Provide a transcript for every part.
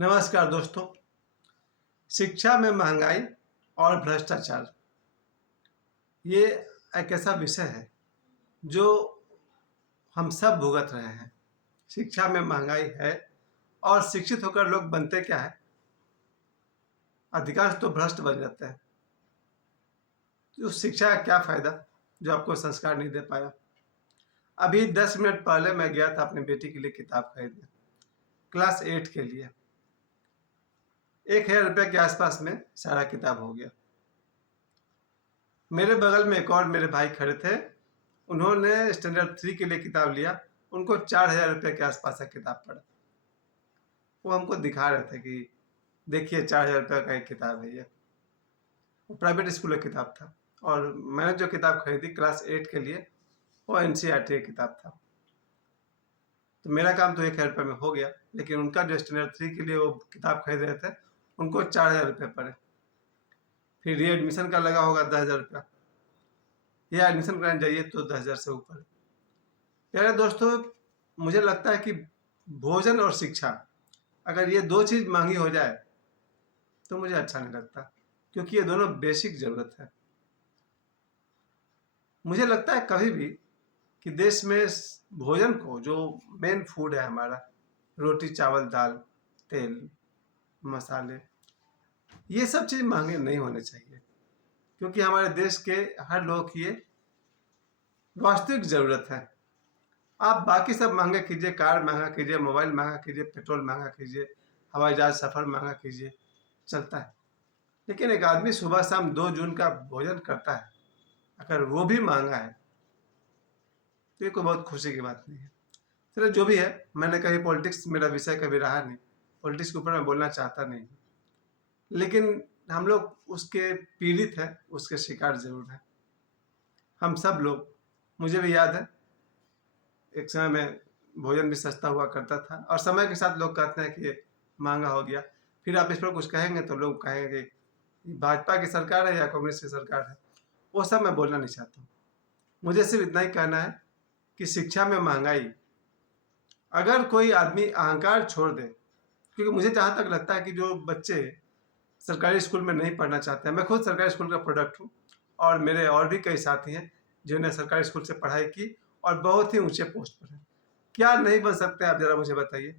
नमस्कार दोस्तों। शिक्षा में महंगाई और भ्रष्टाचार ये एक ऐसा विषय है जो हम सब भुगत रहे हैं। शिक्षा में महंगाई है और शिक्षित होकर लोग बनते क्या है, अधिकांश तो भ्रष्ट बन जाते हैं। तो शिक्षा का क्या फायदा जो आपको संस्कार नहीं दे पाया। अभी 10 मिनट पहले मैं गया था अपनी बेटी के लिए किताब खरीदने, क्लास 8 के लिए। 1,000 रुपये के आसपास में सारा किताब हो गया। मेरे बगल में एक और मेरे भाई खड़े थे, उन्होंने स्टैंडर्ड 3 के लिए किताब लिया, उनको 4,000 रुपये के आसपास का किताब पड़ा। वो हमको दिखा रहे थे कि देखिए 4,000 रुपये का एक किताब है ये। वो प्राइवेट स्कूल का किताब था और मैंने जो किताब खरीदी क्लास 8 के लिए वो NCERT का किताब था। तो मेरा काम तो 1,000 रुपये में हो गया, लेकिन उनका जो स्टैंडर्ड 3 के लिए वो किताब खरीद रहे थे उनको 4,000 रुपये पड़े। फिर री एडमिशन का लगा होगा 10,000 रुपया, या एडमिशन कराने जाइए तो 10,000 से ऊपर। प्यारे दोस्तों, मुझे लगता है कि भोजन और शिक्षा अगर ये दो चीज़ महंगी हो जाए तो मुझे अच्छा नहीं लगता, क्योंकि ये दोनों बेसिक ज़रूरत है। मुझे लगता है कभी भी कि देश में भोजन को, जो मेन फूड है हमारा, रोटी चावल दाल तेल मसाले, ये सब चीज़ महंगे नहीं होने चाहिए, क्योंकि हमारे देश के हर लोग की ये वास्तविक ज़रूरत है। आप बाकी सब महंगे कीजिए, कार महंगा कीजिए, मोबाइल महंगा कीजिए, पेट्रोल महंगा कीजिए, हवाई जहाज सफ़र महंगा कीजिए, चलता है। लेकिन एक आदमी सुबह शाम 2 जून का भोजन करता है, अगर वो भी महंगा है तो ये कोई बहुत खुशी की बात नहीं है। चलो जो भी है, मैंने कहीं पॉलिटिक्स मेरा विषय कभी रहा नहीं, पॉलिटिक्स के ऊपर मैं बोलना चाहता नहीं, लेकिन हम लोग उसके पीड़ित हैं, उसके शिकार ज़रूर हैं। हम सब लोग, मुझे भी याद है एक समय में भोजन भी सस्ता हुआ करता था और समय के साथ लोग कहते हैं कि ये महंगा हो गया। फिर आप इस पर कुछ कहेंगे तो लोग कहेंगे कि भाजपा की सरकार है या कांग्रेस की सरकार है। वो सब मैं बोलना नहीं चाहता हूँ। मुझे सिर्फ इतना ही कहना है कि शिक्षा में महंगाई, अगर कोई आदमी अहंकार छोड़ दे, क्योंकि मुझे जहाँ तक लगता है कि जो बच्चे सरकारी स्कूल में नहीं पढ़ना चाहते हैं, मैं खुद सरकारी स्कूल का प्रोडक्ट हूँ और मेरे और भी कई साथी हैं जिन्होंने सरकारी स्कूल से पढ़ाई की और बहुत ही ऊंचे पोस्ट पर हैं। क्या नहीं बन सकते आप ज़रा मुझे बताइए।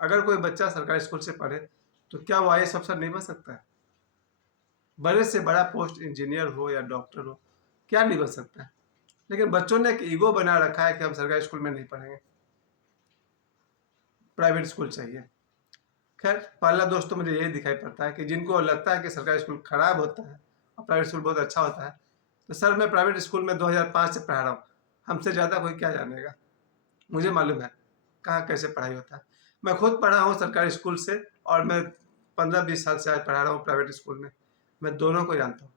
अगर कोई बच्चा सरकारी स्कूल से पढ़े तो क्या वो IAS अफसर नहीं बन सकता है? बड़े से बड़ा पोस्ट इंजीनियर हो या डॉक्टर हो, क्या नहीं बन सकता है? लेकिन बच्चों ने एक ईगो बना रखा है कि हम सरकारी स्कूल में नहीं पढ़ेंगे, प्राइवेट स्कूल चाहिए। खैर, पहला दोस्त तो मुझे यही दिखाई पड़ता है कि जिनको लगता है कि सरकारी स्कूल खराब होता है और प्राइवेट स्कूल बहुत अच्छा होता है, तो सर मैं प्राइवेट स्कूल में 2005 से पढ़ा रहा हूँ, हमसे ज़्यादा कोई क्या जानेगा। मुझे मालूम है कहाँ कैसे पढ़ाई होता है। मैं खुद पढ़ा हूँ सरकारी स्कूल से और मैं 15-20 साल से आज पढ़ा रहा हूँ प्राइवेट स्कूल में। मैं दोनों को जानता हूँ।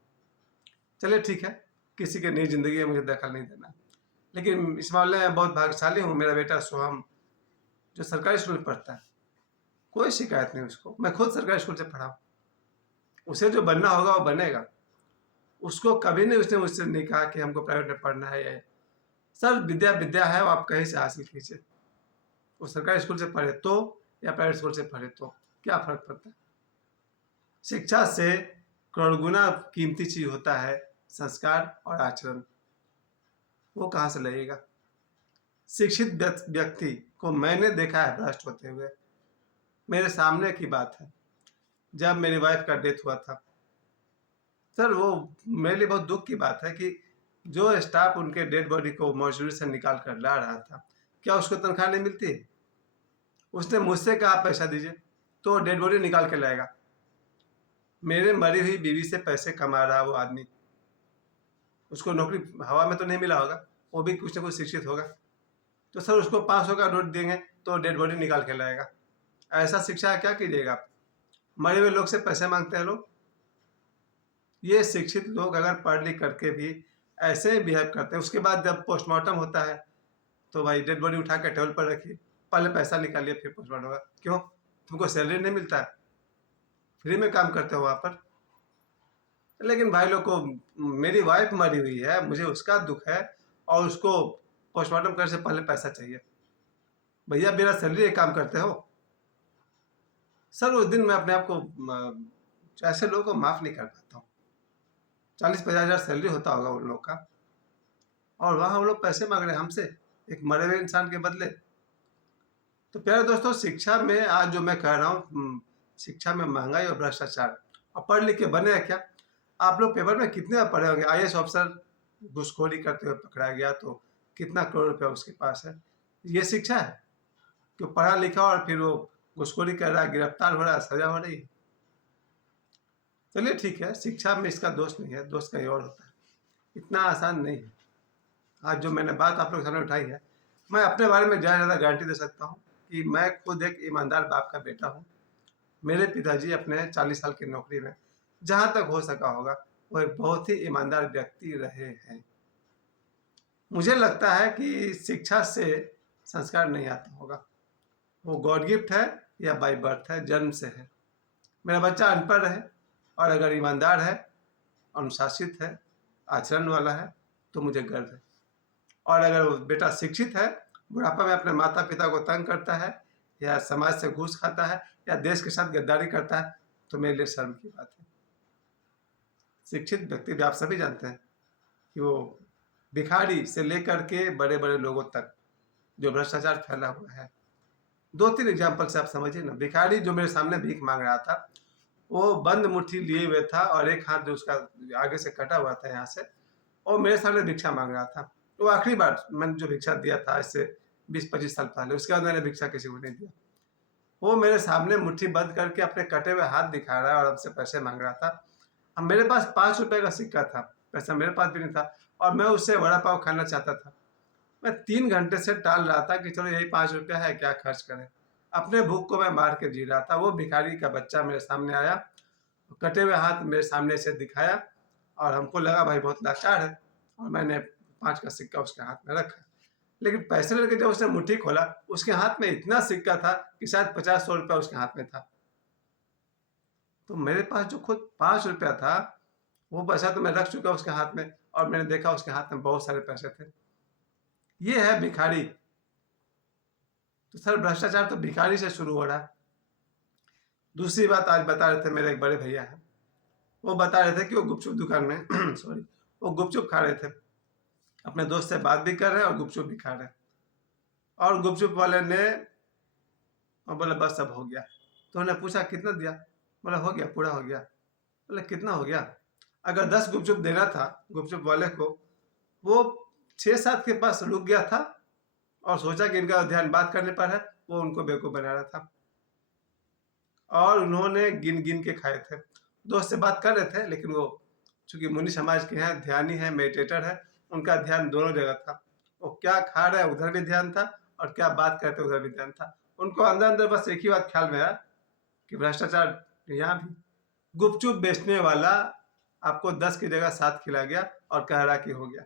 चलिए ठीक है, किसी की नई ज़िंदगी में मुझे दखल नहीं देना, लेकिन इस मामले में बहुत भाग्यशाली हूँ। मेरा बेटा सोहम जो सरकारी स्कूल में पढ़ता है, कोई शिकायत नहीं उसको। मैं खुद सरकारी स्कूल से पढ़ा हूँ। उसे जो बनना होगा वो बनेगा। उसको कभी नहीं उसने मुझसे नहीं कहा कि हमको प्राइवेट में पढ़ना है। या सर विद्या विद्या है, वो आप कहीं से हासिल कीजिए। वो सरकारी स्कूल से पढ़े तो या प्राइवेट स्कूल से पढ़े तो क्या फर्क पड़ता है। शिक्षा से करोड़ गुना कीमती चीज होता है संस्कार और आचरण। वो कहाँ से लगेगा। शिक्षित व्यक्ति को मैंने देखा है भ्रष्ट होते हुए। मेरे सामने की बात है, जब मेरी वाइफ का डेथ हुआ था सर, वो मेरे लिए बहुत दुख की बात है कि जो स्टाफ उनके डेड बॉडी को मॉर्चुरी से निकाल कर ला रहा था, क्या उसको तनख्वाह नहीं मिलती है। उसने मुझसे कहा आप पैसा दीजिए तो डेड बॉडी निकाल के लाएगा। मेरे मरी हुई बीवी से पैसे कमा रहा वो आदमी, उसको नौकरी हवा में तो नहीं मिला होगा, वो भी कुछ ना कुछ शिक्षित होगा। तो सर उसको 500 का नोट देंगे तो डेड बॉडी निकाल के लाएगा। ऐसा शिक्षा क्या कीजिएगा आप। मरे हुए लोग से पैसे मांगते हैं लोग। ये शिक्षित लोग अगर पढ़ लिख करके भी ऐसे बिहेव करते हैं, उसके बाद जब पोस्टमार्टम होता है तो भाई डेड बॉडी उठा कर टेबल पर रखिए, पहले पैसा निकालिए फिर पोस्टमार्टम होगा। क्यों, तुमको सैलरी नहीं मिलता है, फ्री में काम करते हो वहाँ पर। लेकिन भाई लोग को, मेरी वाइफ मरी हुई है, मुझे उसका दुख है और उसको पोस्टमार्टम करने से पहले पैसा चाहिए। भैया मेरा सैलरी काम करते हो, सर उस दिन मैं अपने आप को ऐसे लोगों को माफ़ नहीं कर पाता हूँ। 40-50 हज़ार सैलरी होता होगा उन लोग का, और वहाँ वो लोग पैसे माँग रहे हैं हमसे, एक मरे हुए इंसान के बदले। तो प्यारे दोस्तों, शिक्षा में आज जो मैं कह रहा हूँ, शिक्षा में महँगाई और भ्रष्टाचार, और पढ़ लिख के बने हैं क्या? आप लोग पेपर में कितने बार पढ़े होंगे, आईएएस ऑफिसर घूसखोरी करते हुए पकड़ा गया तो कितना करोड़ रुपया उसके पास है। ये शिक्षा है कि वो पढ़ा लिखा और फिर वो घूसखोरी कर रहा है, गिरफ्तार हो रहा है, सजा हो रही है। चलिए ठीक है, शिक्षा में इसका दोष नहीं है, दोष कहीं और होता है। इतना आसान नहीं है। आज जो मैंने बात आप लोग के सामने उठाई है, मैं अपने बारे में ज़्यादा गारंटी दे सकता हूँ कि मैं खुद एक ईमानदार बाप का बेटा हूँ। मेरे पिताजी अपने 40 साल की नौकरी में जहाँ तक हो सका होगा वो एक बहुत ही ईमानदार व्यक्ति रहे हैं। मुझे लगता है कि शिक्षा से संस्कार नहीं आता होगा, वो गॉड गिफ्ट है या बाय बर्थ है, जन्म से है। मेरा बच्चा अनपढ़ है और अगर ईमानदार है, अनुशासित है, आचरण वाला है तो मुझे गर्व है। और अगर वो बेटा शिक्षित है, बुढ़ापा में अपने माता पिता को तंग करता है या समाज से घूस खाता है या देश के साथ गद्दारी करता है तो मेरे लिए शर्म की बात है। शिक्षित व्यक्ति भी आप सभी जानते हैं कि वो भिखारी से लेकर के बड़े बड़े लोगों तक जो भ्रष्टाचार फैला हुआ है। 2-3 एग्जाम्पल से आप समझिए ना। भिखारी जो मेरे सामने भीख मांग रहा था, वो बंद मुट्ठी लिए हुए था और एक हाथ जो उसका आगे से कटा हुआ था यहाँ से, और मेरे सामने भिक्षा मांग रहा था। वो आखिरी बार मैंने जो भिक्षा दिया था आज से 20-25 साल पहले, उसके बाद मैंने भिक्षा किसी को नहीं दिया। वो मेरे सामने मुट्ठी बंद करके अपने कटे हुए हाथ दिखा रहा है और हमसे पैसे मांग रहा था। अब मेरे पास 5 रुपए का सिक्का था, पैसा मेरे पास भी नहीं था, और मैं उससे वड़ा पाव खाना चाहता था। मैं 3 घंटे से टाल रहा था कि चलो यही 5 रुपया है, क्या खर्च करें। अपने भूख को मैं मार के जी रहा था। वो भिखारी का बच्चा मेरे सामने आया, कटे हुए हाथ मेरे सामने से दिखाया और हमको लगा भाई बहुत लाचार है, और मैंने 5 का सिक्का उसके हाथ में रखा। लेकिन पैसे लेके जब उसने मुट्ठी खोला, उसके हाथ में इतना सिक्का था कि शायद 50-100 रुपया उसके हाथ में था। तो मेरे पास जो खुद 5 रुपया था, वो पैसा तो मैं रख चुका उसके हाथ में, और मैंने देखा उसके हाथ में बहुत सारे पैसे थे। ये है भिखारी। तो सर भ्रष्टाचार तो भिखारी से शुरू हो रहा है। दूसरी बात आज बता रहे थे, मेरे एक बड़े भैया हैं, वो बता रहे थे कि वो गुपचुप दुकान में सॉरी, वो गुपचुप खा रहे थे, अपने दोस्त से बात भी कर रहे हैं और गुपचुप भी खा रहे हैं, और गुपचुप वाले ने बोला बस अब हो गया। तो उन्होंने पूछा कितना दिया? बोला हो गया, पूरा हो गया। बोले कितना हो गया? अगर 10 गुपचुप देना था गुपचुप वाले को, वो 6-7 के पास रुक गया था और सोचा कि इनका ध्यान बात करने पर है, वो उनको बेवकूफ बना रहा था, और उन्होंने गिन गिन के खाए थे। दोस्त से बात कर रहे थे, लेकिन वो चूंकि मुनि समाज के हैं, ध्यानी है, मेडिटेटर है, उनका ध्यान दोनों जगह था। वो क्या खा रहे हैं उधर भी ध्यान था, और क्या बात करते उधर भी ध्यान था। उनको अंदर अंदर बस एक ही बात ख्याल में आया कि भ्रष्टाचार यहाँ भी। गुपचुप बेचने वाला आपको 10 की जगह 7 खिला गया और कह रहा कि हो गया।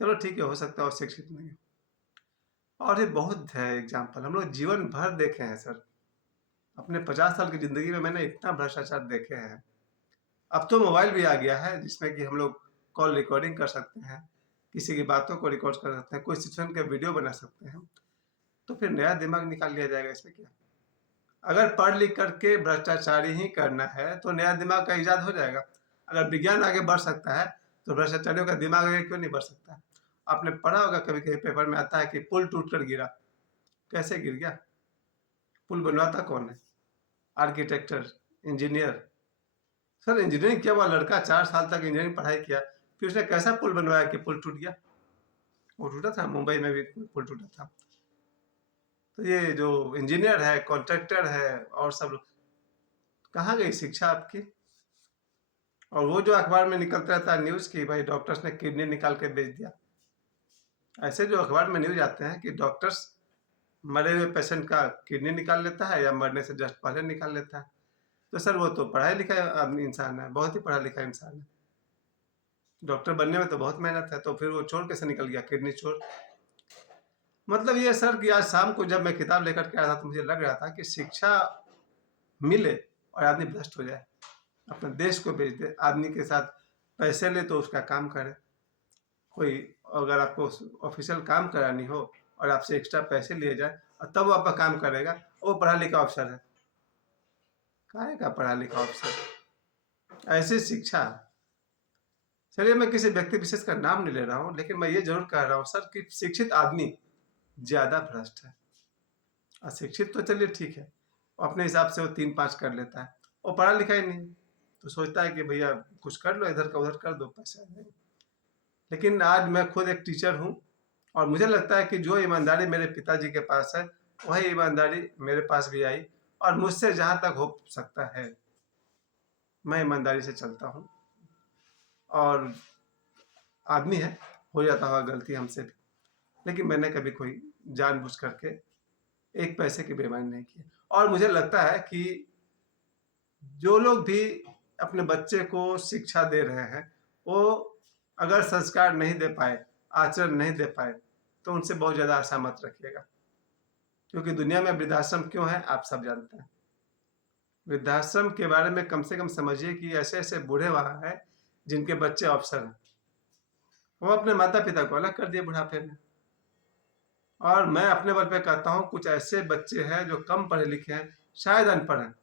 चलो ठीक है, हो सकता है वो शिक्षित नहीं है। और ये बहुत है एग्जाम्पल, हम लोग जीवन भर देखे हैं सर। अपने 50 साल की जिंदगी में मैंने इतना भ्रष्टाचार देखे हैं। अब तो मोबाइल भी आ गया है जिसमें कि हम लोग कॉल रिकॉर्डिंग कर सकते हैं, किसी की बातों को रिकॉर्ड कर सकते हैं, कोई सिचुएशन का वीडियो बना सकते हैं। तो फिर नया दिमाग निकाल लिया जाएगा, इसमें क्या। अगर पढ़ लिख करके भ्रष्टाचारी ही करना है तो नया दिमाग का इजाद हो जाएगा। अगर विज्ञान आगे बढ़ सकता है तो भ्रष्टाचारियों का दिमाग आगे क्यों नहीं बढ़ सकता? आपने पढ़ा होगा, कभी कभी पेपर में आता है कि पुल टूटकर गिरा। कैसे गिर गया? पुल बनवाता कौन है? Architecture, engineer. सर इंजीनियरिंग किया हुआ लड़का 4 साल तक इंजीनियरिंग पढ़ाई किया, फिर उसने कैसा पुल बनवाया कि पुल टूट गया? वो टूटा था, मुंबई में भी पुल टूटा था। तो ये जो इंजीनियर है, कॉन्ट्रैक्टर है, और सब लोग, कहाँ गई शिक्षा आपकी? और वो जो अखबार में निकलता रहता है न्यूज़ की भाई डॉक्टर्स ने किडनी निकाल के बेच दिया। ऐसे जो अखबार में न्यूज़ आते हैं कि डॉक्टर्स मरे हुए पेशेंट का किडनी निकाल लेता है या मरने से जस्ट पहले निकाल लेता है। तो सर वो तो पढ़ा लिखा आदमी इंसान है, बहुत ही पढ़ा लिखा इंसान है। डॉक्टर बनने में तो बहुत मेहनत है, तो फिर वो चोर कैसे निकल गया, किडनी चोर? मतलब ये सर कि आज शाम को जब मैं किताब लेकर के आया था तो मुझे लग रहा था कि शिक्षा मिले और आदमी भ्रष्ट हो जाए, अपने देश को बेच दे, आदमी के साथ पैसे ले तो उसका काम करे। कोई अगर आपको ऑफिशियल काम करानी हो और आपसे एक्स्ट्रा पैसे लिए जाए और तब वो आपका काम करेगा, वो पढ़ा लिखा अफसर है। काहे का पढ़ा लिखा अफसर, ऐसी शिक्षा। चलिए मैं किसी व्यक्ति विशेष का नाम नहीं ले रहा हूँ, लेकिन मैं ये जरूर कह रहा हूँ सर कि शिक्षित आदमी ज्यादा भ्रष्ट है। अशिक्षित तो चलिए ठीक है, वो अपने हिसाब से वो 3-5 कर लेता है, वो पढ़ा लिखा ही नहीं, तो सोचता है कि भैया कुछ कर लो, इधर का उधर कर दो, पैसे आ जाएंगे। लेकिन आज मैं खुद एक टीचर हूँ, और मुझे लगता है कि जो ईमानदारी मेरे पिताजी के पास है, वही ईमानदारी मेरे पास भी आई, और मुझसे जहाँ तक हो सकता है मैं ईमानदारी से चलता हूँ। और आदमी है, हो जाता होगा गलती हमसे भी, लेकिन मैंने कभी कोई जानबूझ करके एक पैसे की बेईमानी नहीं की। और मुझे लगता है कि जो लोग भी अपने बच्चे को शिक्षा दे रहे हैं, वो अगर संस्कार नहीं दे पाए, आचरण नहीं दे पाए, तो उनसे बहुत ज़्यादा आशा मत रखिएगा। क्योंकि दुनिया में वृद्धाश्रम क्यों है आप सब जानते हैं। वृद्धाश्रम के बारे में कम से कम समझिए कि ऐसे ऐसे बूढ़े वहाँ हैं जिनके बच्चे अफसर हैं, वो अपने माता पिता को अलग कर दिए बुढ़ापे में। और मैं अपने बल पे कहता हूँ, कुछ ऐसे बच्चे हैं जो कम पढ़े लिखे हैं, शायद अनपढ़ हैं,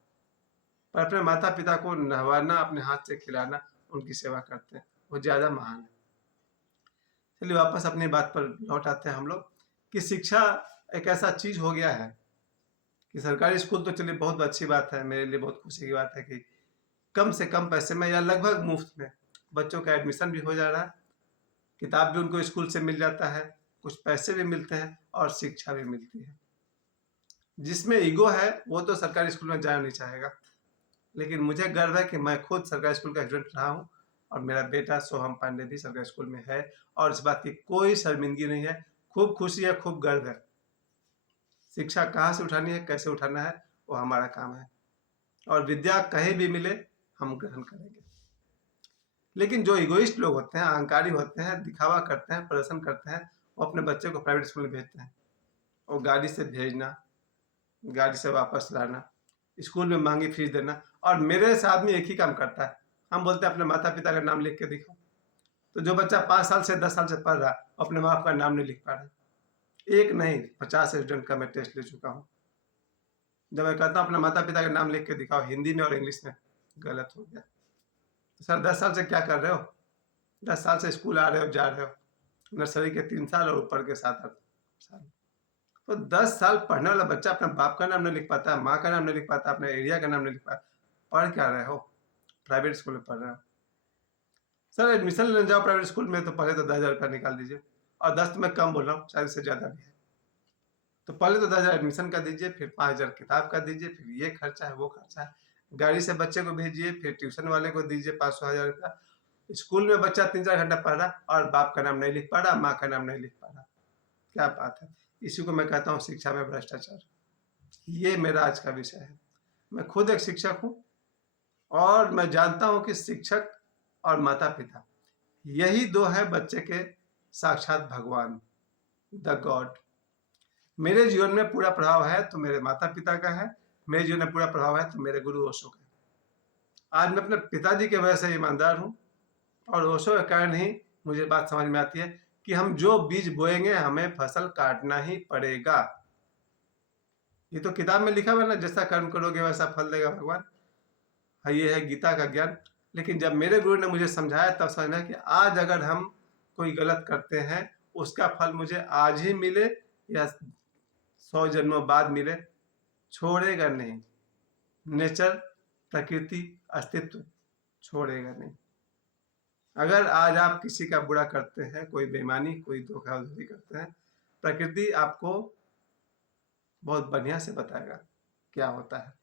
पर अपने माता पिता को नहवाना, अपने हाथ से खिलाना, उनकी सेवा करते हैं, वो ज़्यादा महान है। चलिए वापस अपनी बात पर लौट आते हैं हम लोग, कि शिक्षा एक ऐसा चीज़ हो गया है कि सरकारी स्कूल तो चलिए बहुत अच्छी बात है, मेरे लिए बहुत खुशी की बात है कि कम से कम पैसे में या लगभग मुफ्त में बच्चों का एडमिशन भी हो जा रहा है, किताब भी उनको स्कूल से मिल जाता है, कुछ पैसे भी मिलते हैं और शिक्षा भी मिलती है। जिसमें ईगो है वो तो सरकारी स्कूल में जाना नहीं चाहेगा, लेकिन मुझे गर्व है कि मैं खुद सरकारी स्कूल का स्टूडेंट रहा हूँ, और मेरा बेटा सोहम पांडे भी सरकारी स्कूल में है, और इस बात की कोई शर्मिंदगी नहीं है, खूब खुशी है, खूब गर्व है। शिक्षा कहाँ से उठानी है, कैसे उठाना है, वो हमारा काम है, और विद्या कहीं भी मिले हम ग्रहण करेंगे। लेकिन जो इगोइस्ट लोग होते हैं, अहंकारी होते हैं, दिखावा करते हैं, प्रदर्शन करते हैं, वो अपने बच्चे को प्राइवेट स्कूल में भेजते हैं, और गाड़ी से भेजना, गाड़ी से वापस लाना, स्कूल में महंगी फीस देना। और मेरे साथ में एक ही काम करता है, हम बोलते हैं अपने माता पिता का नाम लिख के दिखाओ, तो जो बच्चा 5 साल से 10 साल से पढ़ रहा है, अपने माँ बाप का नाम नहीं लिख पा रहा। एक नहीं 50 स्टूडेंट का मैं टेस्ट ले चुका हूँ। जब मैं कहता हूँ अपने माता पिता का नाम लिख के दिखाओ हिंदी में और इंग्लिश में, गलत हो गया। तो सर 10 साल से क्या कर रहे हो, 10 साल से स्कूल आ रहे हो, जा रहे हो, नर्सरी के 3 साल और ऊपर के 7-8 साल, तो 10 साल पढ़ने वाला बच्चा अपने बाप का नाम नहीं लिख पाता, माँ का नाम नहीं लिख पाता, अपने एरिया का नाम नहीं लिख पाता, पढ़ क्या रहे हो, प्राइवेट स्कूल में पढ़ रहे हो। सर एडमिशन लेने जाओ प्राइवेट स्कूल में तो पहले तो 10,000 रुपया निकाल दीजिए, और 10 तो मैं कम बोल रहा हूँ, शायद से ज़्यादा भी है। तो पहले तो 10,000 एडमिशन का दीजिए, फिर 5,000 किताब का दीजिए, फिर ये खर्चा है वो खर्चा है, गाड़ी से बच्चे को भेजिए, फिर ट्यूशन वाले को दीजिए 500-1,000 रुपया। स्कूल में बच्चा 3-4 घंटा पढ़ रहा और बाप का नाम नहीं लिख पा रहा, माँ का नाम नहीं लिख पा रहा, क्या बात है। इसी को मैं कहता हूँ शिक्षा में भ्रष्टाचार। ये मेरा आज का विषय है। मैं खुद एक शिक्षक हूँ, और मैं जानता हूँ कि शिक्षक और माता पिता यही दो है बच्चे के साक्षात भगवान, द गॉड। मेरे जीवन में पूरा प्रभाव है तो मेरे माता पिता का है, मेरे जीवन में पूरा प्रभाव है तो मेरे गुरु ओशो का है। आज मैं अपने पिताजी के वजह से ईमानदार हूँ, और ओशो के कारण ही मुझे बात समझ में आती है कि हम जो बीज बोएंगे हमें फसल काटना ही पड़ेगा। ये तो किताब में लिखा हुआ है ना, जैसा कर्म करोगे वैसा फल देगा भगवान। हाँ, ये है गीता का ज्ञान। लेकिन जब मेरे गुरु ने मुझे समझाया तब समझना कि आज अगर हम कोई गलत करते हैं, उसका फल मुझे आज ही मिले या 100 जन्मों बाद मिले, छोड़ेगा नहीं। नेचर, प्रकृति, अस्तित्व छोड़ेगा नहीं। अगर आज आप किसी का बुरा करते हैं, कोई बेईमानी, कोई धोखाधड़ी करते हैं, प्रकृति आपको बहुत बढ़िया से बताएगा क्या होता है।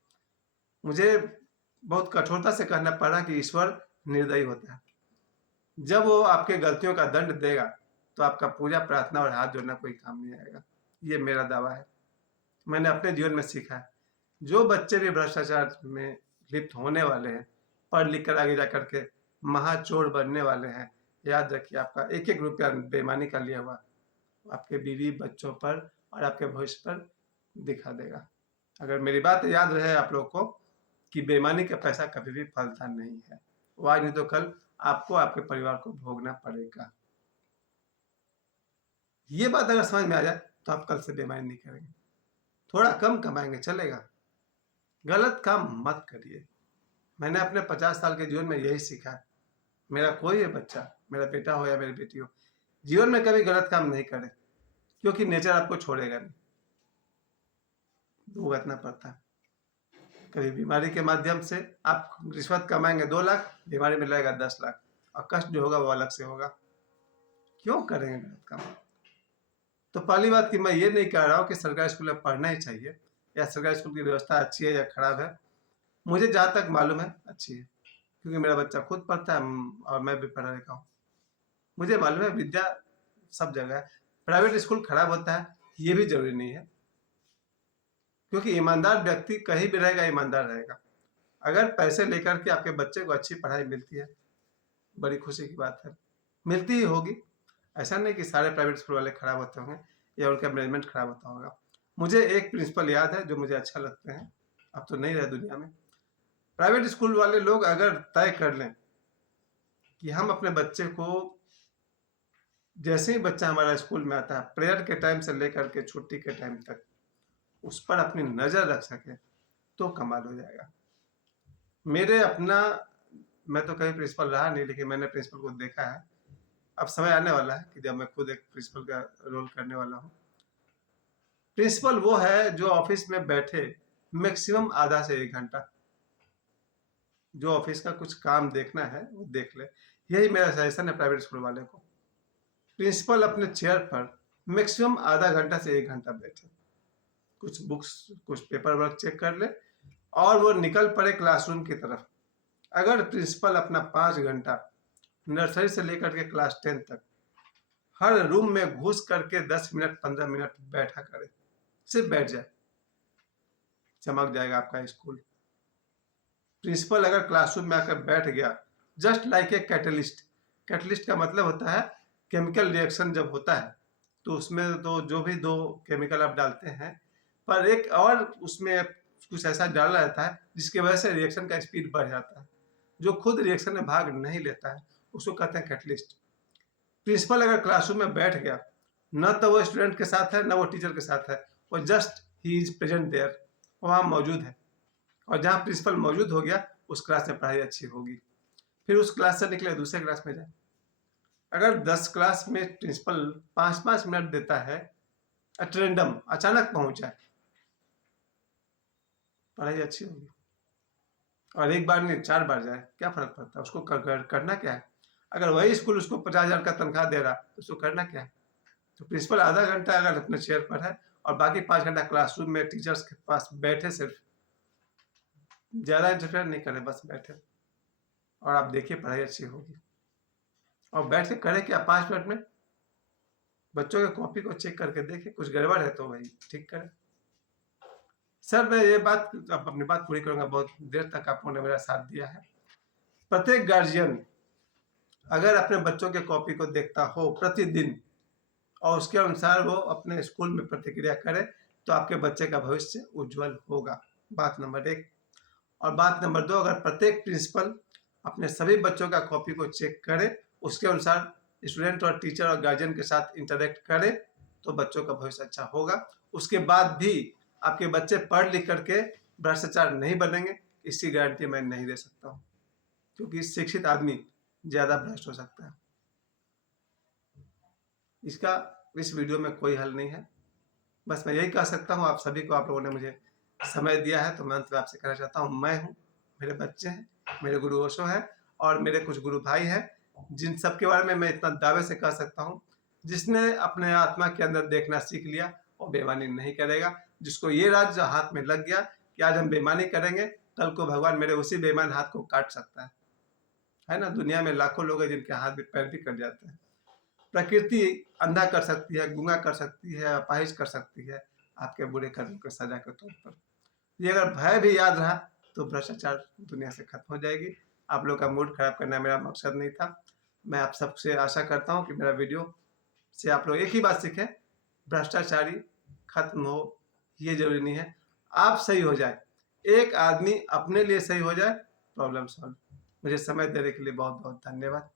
मुझे बहुत कठोरता से कहना पड़ा कि ईश्वर निर्दयी होता है। जब वो आपके गलतियों का दंड देगा तो आपका पूजा प्रार्थना और हाथ जोड़ना कोई काम नहीं आएगा। ये मेरा दावा है, मैंने अपने जीवन में सीखा है। जो बच्चे भी भ्रष्टाचार में लिप्त होने वाले हैं, पढ़ लिख कर आगे जा करके महाचोर बनने वाले हैं, याद रखिए आपका एक एक रुपया बेईमानी का लिया हुआ आपके बीवी बच्चों पर और आपके भविष्य पर दिखा देगा। अगर मेरी बात याद रहे आप लोग को कि बेईमानी का पैसा कभी भी फलता नहीं है, वो आज नहीं तो कल आपको आपके परिवार को भोगना पड़ेगा। ये बात अगर समझ में आ जाए तो आप कल से बेईमानी नहीं करेंगे, थोड़ा कम कमाएंगे चलेगा, गलत काम मत करिए। मैंने अपने 50 साल के जीवन में यही सीखा है। मेरा कोई है बच्चा, मेरा बेटा हो या मेरी बेटी हो, जीवन में कभी गलत काम नहीं करे, क्योंकि नेचर आपको छोड़ेगा नहीं, भुगतना पड़ता है। कभी बीमारी के माध्यम से आप रिश्वत कमाएंगे 2 लाख, बीमारी में लगेगा 10 लाख, और कष्ट जो होगा वो अलग से होगा। क्यों करेंगे गलत काम? तो पहली बात कि मैं ये नहीं कह रहा हूँ कि सरकारी स्कूल में पढ़ना ही चाहिए, या सरकारी स्कूल की व्यवस्था अच्छी है या खराब है। मुझे जहाँ तक मालूम है अच्छी है, क्योंकि मेरा बच्चा खुद पढ़ता है और मैं भी पढ़ा लिखा हूँ। मुझे मालूम है विद्या सब जगह है। प्राइवेट स्कूल खराब होता है ये भी जरूरी नहीं है, क्योंकि ईमानदार व्यक्ति कहीं भी रहेगा, ईमानदार रहेगा। अगर पैसे लेकर के आपके बच्चे को अच्छी पढ़ाई मिलती है, बड़ी खुशी की बात है, मिलती ही होगी। ऐसा नहीं कि सारे प्राइवेट स्कूल वाले खराब होते होंगे या उनका मैनेजमेंट खराब होता होगा। मुझे एक प्रिंसिपल याद है जो मुझे अच्छा लगते हैं, अब तो नहीं रहे दुनिया में। प्राइवेट स्कूल वाले लोग अगर तय कर लें कि हम अपने बच्चे को, जैसे ही बच्चा हमारा स्कूल में आता है, प्रेयर के टाइम से लेकर के छुट्टी के टाइम तक उस पर अपनी नज़र रख सके, तो कमाल हो जाएगा। मेरे अपना, मैं तो कहीं प्रिंसिपल रहा नहीं, लेकिन मैंने प्रिंसिपल को देखा है। अब समय आने वाला है कि जब मैं खुद एक प्रिंसिपल का रोल करने वाला हूँ। प्रिंसिपल वो है जो ऑफिस में बैठे मैक्सिमम आधा से 1 घंटा, जो ऑफिस का कुछ काम देखना है वो देख ले। यही मेरा सजेशन है प्राइवेट स्कूल वाले को। प्रिंसिपल अपने चेयर पर मैक्सिमम आधा घंटा से 1 घंटा बैठे, कुछ बुक्स, कुछ पेपर वर्क चेक कर ले और वो निकल पड़े क्लासरूम की तरफ। अगर प्रिंसिपल अपना 5 घंटा नर्सरी से लेकर के क्लास 10 तक हर रूम में घुस करके 10 मिनट 15 मिनट बैठा करे, सिर्फ बैठ जाए, चमक जाएगा आपका स्कूल। प्रिंसिपल अगर क्लासरूम में आकर बैठ गया, just like a catalyst. Catalyst का मतलब होता है केमिकल रिएक्शन जब होता है तो उसमें तो जो भी 2 केमिकल आप डालते हैं, पर एक और उसमें कुछ ऐसा डाला रहता है जिसकी वजह से रिएक्शन का स्पीड बढ़ जाता है। जो खुद रिएक्शन में भाग नहीं लेता है उसको कहते हैं कैटलिस्ट। प्रिंसिपल अगर क्लासरूम में बैठ गया, न तो वो स्टूडेंट के साथ है न वो टीचर के साथ है, वो जस्ट ही इज प्रेजेंट देयर, वहाँ मौजूद है। और जहाँ प्रिंसिपल मौजूद हो गया उस क्लास में पढ़ाई अच्छी होगी। फिर उस क्लास से निकले दूसरे क्लास में जाए। अगर 10 क्लास में प्रिंसिपल 5-5 मिनट देता है, एट रैंडम अचानक पहुंच जाए, पढ़ाई अच्छी होगी। और एक बार नहीं 4 बार जाए, क्या फर्क पड़ता है उसको? करना क्या है? अगर वही स्कूल उसको 50,000 का तनख्वाह दे रहा तो उसको करना क्या है? तो प्रिंसिपल आधा घंटा अगर अपने चेयर पर है और बाकी 5 घंटा क्लासरूम में टीचर्स के पास बैठे, सिर्फ ज़्यादा इंटरफेयर नहीं करे, बस बैठे, और आप देखिए पढ़ाई अच्छी होगी। और बैठ के करे क्या 5 मिनट में? बच्चों के कॉपी को चेक करके देखे, कुछ गड़बड़ है तो वही ठीक करें। सर मैं ये बात, अब अपनी बात पूरी करूंगा, बहुत देर तक आप लोगों ने मेरा साथ दिया है। प्रत्येक गार्जियन अगर अपने बच्चों के कॉपी को देखता हो प्रतिदिन और उसके अनुसार वो अपने स्कूल में प्रतिक्रिया करे, तो आपके बच्चे का भविष्य उज्जवल होगा। बात नंबर 1। और बात नंबर 2, अगर प्रत्येक प्रिंसिपल अपने सभी बच्चों का कॉपी को चेक करे, उसके अनुसार स्टूडेंट और टीचर और गार्जियन के साथ इंटरेक्ट करे, तो बच्चों का भविष्य अच्छा होगा। उसके बाद भी आपके बच्चे पढ़ लिख करके भ्रष्टाचार नहीं बनेंगे, इसकी गारंटी मैं नहीं दे सकता हूँ, क्योंकि शिक्षित आदमी ज़्यादा भ्रष्ट हो सकता है। इसका इस वीडियो में कोई हल नहीं है। बस मैं यही कह सकता हूँ आप सभी को, आप लोगों ने मुझे समय दिया है तो मैं अंत में आपसे कहना चाहता हूँ, मैं हूँ, मेरे बच्चे हैं, मेरे गुरु ओशो हैं और मेरे कुछ गुरु भाई हैं, जिन सब के बारे में मैं इतना दावे से कह सकता हूँ, जिसने अपने आत्मा के अंदर देखना सीख लिया वो बेईमानी नहीं करेगा। जिसको ये राज हाथ में लग गया कि आज हम बेईमानी करेंगे, कल को भगवान मेरे उसी बेईमान हाथ को काट सकता है ना। दुनिया में लाखों लोग हैं जिनके हाथ भी पैर भी कट जाते हैं। प्रकृति अंधा कर सकती है, गूंगा कर सकती है, अपाहिज कर सकती है आपके बुरे कर्म के सजा के तौर पर। ये अगर भय भी याद रहा तो भ्रष्टाचार दुनिया से खत्म हो जाएगी। आप लोग का मूड खराब करना मेरा मकसद नहीं था। मैं आप सबसे आशा करता हूँ कि मेरा वीडियो से आप लोग एक ही बात सीखें, भ्रष्टाचारी खत्म हो ये जरूरी नहीं है, आप सही हो जाए, एक आदमी अपने लिए सही हो जाए, प्रॉब्लम सॉल्व। मुझे समय देने के लिए बहुत बहुत धन्यवाद।